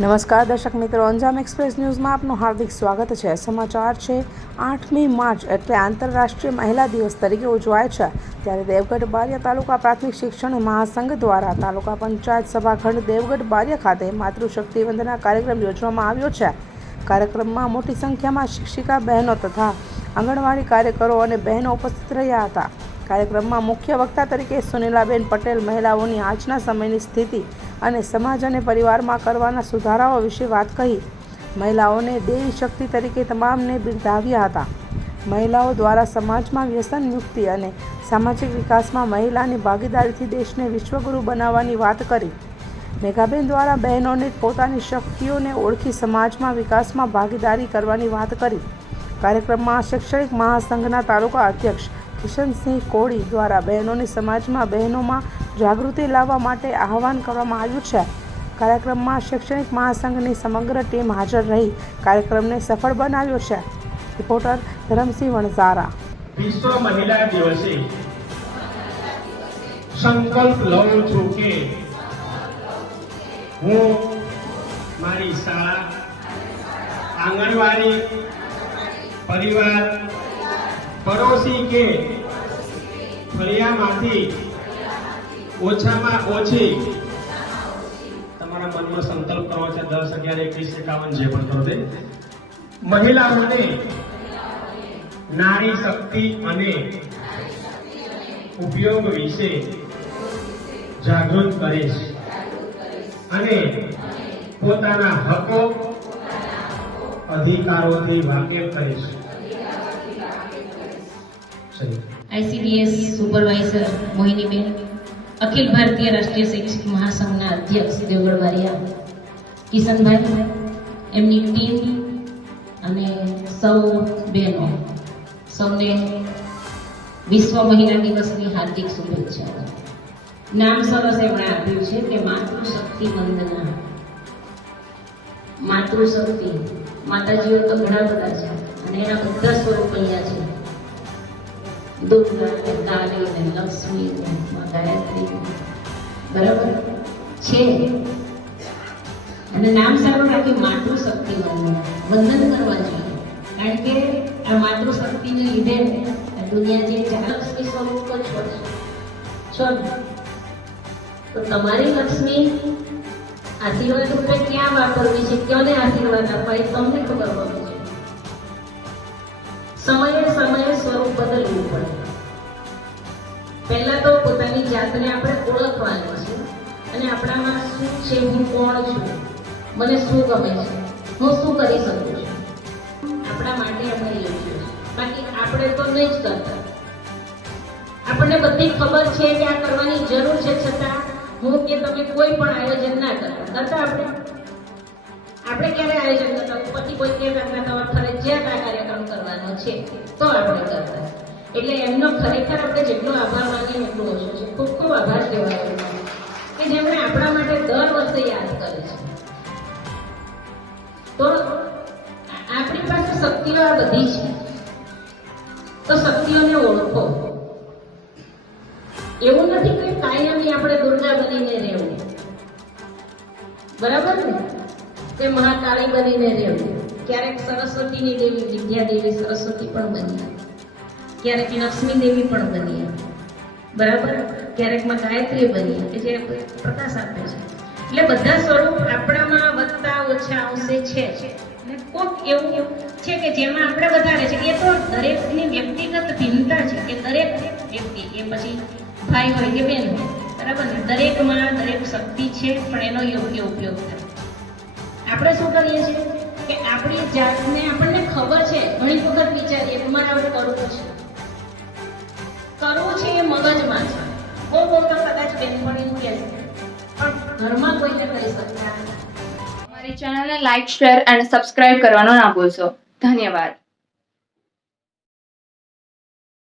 નમસ્કાર દર્શક મિત્રો, અંજામ એક્સપ્રેસ ન્યૂઝમાં આપનું હાર્દિક સ્વાગત છે. સમાચાર છે, આઠમી માર્ચ એટલે આંતરરાષ્ટ્રીય મહિલા દિવસ તરીકે ઉજવાય છે. ત્યારે દેવગઢ બારિયા તાલુકા પ્રાથમિક શિક્ષણ મહાસંઘ દ્વારા તાલુકા પંચાયત સભાખંડ દેવગઢ બારિયા ખાતે માતૃશક્તિ વંદના કાર્યક્રમ યોજવામાં આવ્યો છે. કાર્યક્રમમાં મોટી સંખ્યામાં શિક્ષિકા બહેનો તથા આંગણવાડી કાર્યકરો અને બહેનો ઉપસ્થિત રહ્યા હતા. કાર્યક્રમમાં મુખ્ય વક્તા તરીકે સુનિલાબેન પટેલ મહિલાઓની આજના સમયની સ્થિતિ અને સમાજ અને પરિવારમાં કરવાના સુધારાઓ વિશે વાત કહી. મહિલાઓને દેવી શક્તિ તરીકે તમામને બિરદાવ્યા હતા. મહિલાઓ દ્વારા સમાજમાં વ્યસન મુક્તિ અને સામાજિક વિકાસમાં મહિલાની ભાગીદારીથી દેશને વિશ્વગુરુ બનાવવાની વાત કરી. મેઘાબેન દ્વારા બહેનોને પોતાની શક્તિઓને ઓળખી સમાજમાં વિકાસમાં ભાગીદારી કરવાની વાત કરી. કાર્યક્રમમાં શૈક્ષણિક મહાસંઘના તાલુકા અધ્યક્ષ કિશનસિંહ કોળી દ્વારા બહેનોની સમાજમાં બહેનોમાં જાગૃતિ લાવવા માટે આહવાન કરવામાં આવ્યું છે. કાર્યક્રમમાં શૈક્ષણિક મહાસંઘની સમગ્ર ટીમ હાજર રહી. કાર્યક્રમને સફળ બનાવ્યો છે. રિપોર્ટર ધરમસિંહ વણઝારા. વિશ્વ મહિલા દિવસે સંકલ્પ લઉં છું કે હું મારી શાળા, આંગણવાડી પરિવાર પડોશી કે ફળિયામાંથી ઓછામાં ઓછી તમારા મનમાં સંકલ્પ કરવો છે દસ અગિયાર એકવીસ એકાવન જે પણ કરો તે મહિલાઓને નારી શક્તિ અને ઉપયોગ વિશે જાગૃત કરીશ અને પોતાના હકો અધિકારોથી વાકેફ કરીશ. આઈસીડીએસ સુપરવાઇઝર મોહિનીબેન, અખિલ ભારતીય રાષ્ટ્રીય શૈક્ષિક મહાસંઘના અધ્યક્ષ દેવગઢ બારિયા કિશનભાઈ, એમની ટીમ અને સૌ બહેનો, સૌને વિશ્વ મહિલા દિવસની હાર્દિક શુભેચ્છાઓ. નામ સરસ એમણે આપ્યું છે કે માતૃશક્તિ વંદના. માતૃશક્તિ. માતાજીઓ તો ઘણા બધા છે અને એના બધા સ્વરૂપ અહીંયા છે. દુર્ગા તો તમારી લક્ષ્મી આશીર્વાદ રૂપે ક્યાં વાપરવી છે? ક્યાંને આશીર્વાદ આપવા એ તમને ખબર પડે છે સમયે બદલવું પડે પહેલા તો પોતાની જાતને આપણે ઓળખવાની છે અને આપણામાં શું છે, હું કોણ છું, મને શું ગમે છે, હું શું કરી શકું છું. આપણા માટે આપણે લખ્યું બાકી આપણે તો નહીં જ કરતા. આપણને બધી ખબર છે કે આ કરવાની જરૂર છે, છતાં હું કે તમે કોઈ પણ આયોજન ના કરતા કરતા આપણે? આપણે ક્યારે આયોજન કરતા? પછી કોઈ કે કરતા તમારે ફરજિયાત આ કાર્યક્રમ કરવાનો છે, તો આપણે કરતા. એટલે એમનો ખરેખર આપણે જેટલો આભાર માનીએ એટલો ઓછો છે. ખૂબ ખૂબ આભાર કહેવાય. કે જેમણે આપણા માટે દર વર્ષે યાદ કરે છે. તો આપણી પાસે શક્તિઓ આ બધી છે. તો શક્તિઓને ઓળખો. એવું નથી કે કાયમી આપણે દુર્ગા બનીને રહેવું. બરાબર ને? કે મહાકાળી બનીને રહેવું. ક્યારેક સરસ્વતીની દેવી વિદ્યા દેવી સરસ્વતી પણ બનીએ ક્યારેક લક્ષ્મી દેવી પણ બનીએ બરાબર? ક્યારેકમાં ગાયત્રી બનીએ કે જે પ્રકાશ આપે છે. એટલે બધા સ્વરૂપ આપણામાં વધતા ઓછા અંશે છે. અને કોક એવું છે કે જેમાં આપણે વધારે છે. એ તો દરેકની વ્યક્તિગત ભિન્નતા છે કે દરેક વ્યક્તિ, એ પછી ભાઈ હોય કે બેન હોય, બરાબર ને? દરેકમાં દરેક શક્તિ છે, પણ એનો યોગ્ય ઉપયોગ થાય. આપણે શું કરીએ છીએ? કે આપણી જાતને આપણને ખબર છે. ઘણી વખત વિચારીએ કે મારે આવું કરવું છે. કરવું છે એ મગજમાં છે. બહુ બહુ તો કદાચ બેનપણીનું કહે પણ ઘરમાં કોઈને કરી શકતા અમારી ચેનલને લાઈક શેર અને સબસ્ક્રાઇબ કરવાનો ના ભૂલશો. ધન્યવાદ.